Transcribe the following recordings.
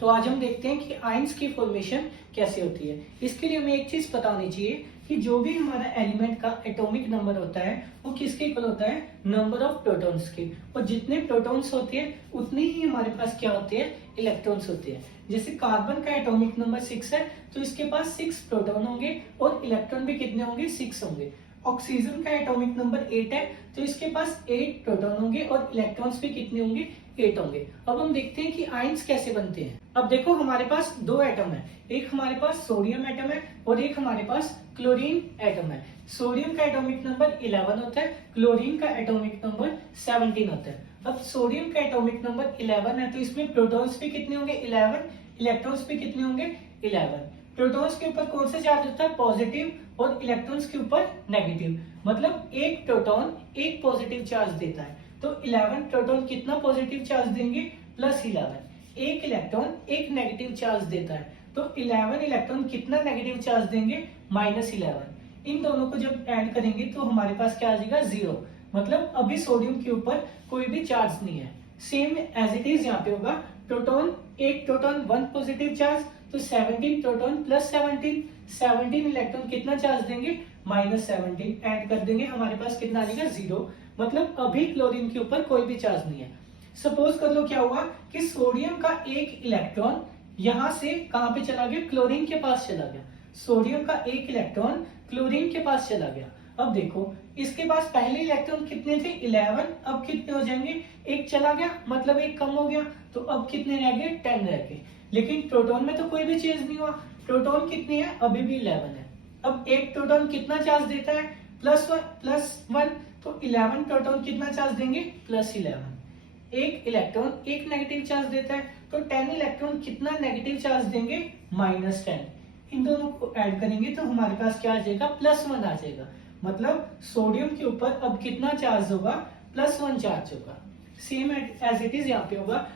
तो आज हम देखते हैं कि आयंस की फॉर्मेशन कैसे होती है। इसके लिए हमें एक चीज पता होनी चाहिए कि जो भी हमारा एलिमेंट का एटॉमिक नंबर होता है वो किसके इक्वल होता है, नंबर ऑफ प्रोटॉन्स के। और जितने प्रोटॉन्स होते हैं उतने ही हमारे पास क्या होते हैं, इलेक्ट्रॉन्स होते हैं। जैसे कार्बन का एटॉमिक नंबर 6 है तो इसके पास 6 प्रोटॉन होंगे और इलेक्ट्रॉन भी कितने होंगे, 6 होंगे। ऑक्सीजन का एटॉमिक नंबर 8 है तो इसके पास 8 प्रोटॉन होंगे और इलेक्ट्रॉन्स भी कितने होंगे, 8 होंगे। अब हम देखते हैं कि आयंस कैसे बनते हैं। अब देखो हमारे पास दो एटम है, एक हमारे पास सोडियम एटम है और एक हमारे पास क्लोरीन एटम है। सोडियम का एटॉमिक नंबर 11 होता है, क्लोरीन का एटॉमिक नंबर 17 होता है। अब सोडियम का एटॉमिक नंबर 11 है तो इसमें प्रोटॉन्स भी कितने होंगे, 11, इलेक्ट्रॉन्स भी कितने होंगे, 11। प्रोटॉन्स के ऊपर कौन सा चार्ज होता है, पॉजिटिव, और इलेक्ट्रॉन्स के ऊपर नेगेटिव। मतलब एक प्रोटॉन एक पॉजिटिव चार्ज देता है तो 11 प्रोटॉन कितना पॉजिटिव चार्ज देंगे, +11। एक इलेक्ट्रॉन एक नेगेटिव चार्ज देता है तो 11 इलेक्ट्रॉन कितना नेगेटिव चार्ज देंगे, -11। इन दोनों को जब ऐड करेंगे तो हमारे पास क्या आ जाएगा, 0। मतलब अभी सोडियम के ऊपर कोई भी चार्ज नहीं है। सेम एज इट इज यहाँ पे होगा, प्रोटॉन एक प्रोटॉन 1 पॉजिटिव चार्ज तो 17 प्रोटॉन +17, 17 इलेक्ट्रॉन कितना चार्ज देंगे, -17। ऐड कर देंगे, हमारे पास कितना आ जाएगा, 0। मतलब अभी क्लोरीन के ऊपर कोई भी चार्ज नहीं है। सपोज कर लो क्या हुआ कि सोडियम का एक इलेक्ट्रॉन यहां से कहां पे चला गया, क्लोरीन के पास चला गया। सोडियम का एक इलेक्ट्रॉन क्लोरीन के पास चला गया। अब देखो इसके पास पहले इलेक्ट्रॉन कितने थे, 11, अब कितने हो जाएंगे, एक चला गया मतलब एक कम हो गया तो अब कितने रह गए, 10 रह गए। लेकिन प्रोटॉन में तो कोई भी चेंज नहीं हुआ, प्रोटॉन कितने हैं, अभी भी 11 है। अब एक प्रोटॉन कितना चार्ज देता है, +1, तो 11 प्रोटॉन कितना चार्ज देंगे, +11। एक इलेक्ट्रॉन एक नेगेटिव चार्ज देता है तो 10 इलेक्ट्रॉन कितना नेगेटिव चार्ज देंगे, -10। इन दोनों को ऐड करेंगे तो हमारे पास क्या आ जाएगा, +1 आ जाएगा। मतलब सोडियम के ऊपर अब कितना चार्ज होगा, +1 चार्ज होगा। सेम एज इट इज यहाँ पे होगा,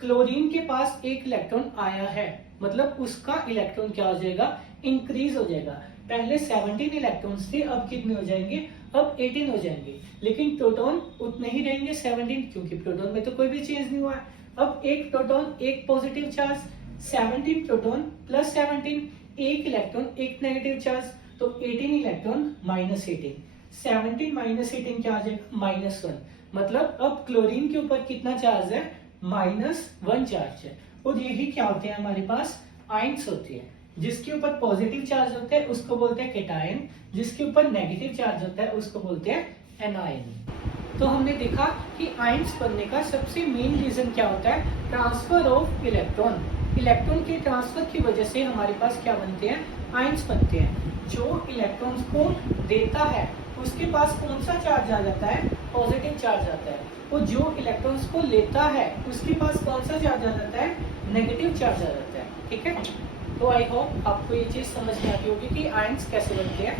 क्लोरीन के पास एक इलेक्ट्रॉन आया है मतलब उसका इलेक्ट्रॉन क्या हो जाएगा, इंक्रीज हो जाएगा। पहले 17 इलेक्ट्रॉन्स थे अब कितने हो जाएंगे, अब 18 हो जाएंगे। लेकिन प्रोटॉन उतने ही रहेंगे 17 क्योंकि प्रोटॉन में तो कोई भी चेंज नहीं हुआ है। अब एक प्रोटॉन एक पॉजिटिव चार्ज, 17 प्रोटॉन +17, एक इलेक्ट्रॉन एक नेगेटिव चार्ज तो 18 इलेक्ट्रॉन -18। 17 -18 क्या आ जाएगा, -1। मतलब अब क्लोरीन के ऊपर कितना चार्ज है, -1 चार्ज है। और यही क्या होते हैं, हमारे पास आयंस होती है। जिसके ऊपर पॉजिटिव चार्ज होता है उसको बोलते हैं कैटायन, जिसके ऊपर नेगेटिव चार्ज होता है उसको बोलते हैं एनायन। तो हमने देखा कि आयंस बनने का सबसे मेन रीजन क्या होता है, ट्रांसफर ऑफ इलेक्ट्रॉन। इलेक्ट्रॉन के ट्रांसफर की वजह से हमारे पास क्या बनते हैं, आयंस बनते हैं। जो इलेक्ट्रॉन्स को देता है उसके पास कौन सा चार्ज आ जाता है, पॉजिटिव चार्ज आता है। और जो इलेक्ट्रॉन्स को लेता है उसके पास कौन सा चार्ज आ जाता है, नेगेटिव चार्ज आ जाता है। ठीक है, तो आई होप आपको ये चीज समझ में आती होगी कि आयंस कैसे बनते हैं।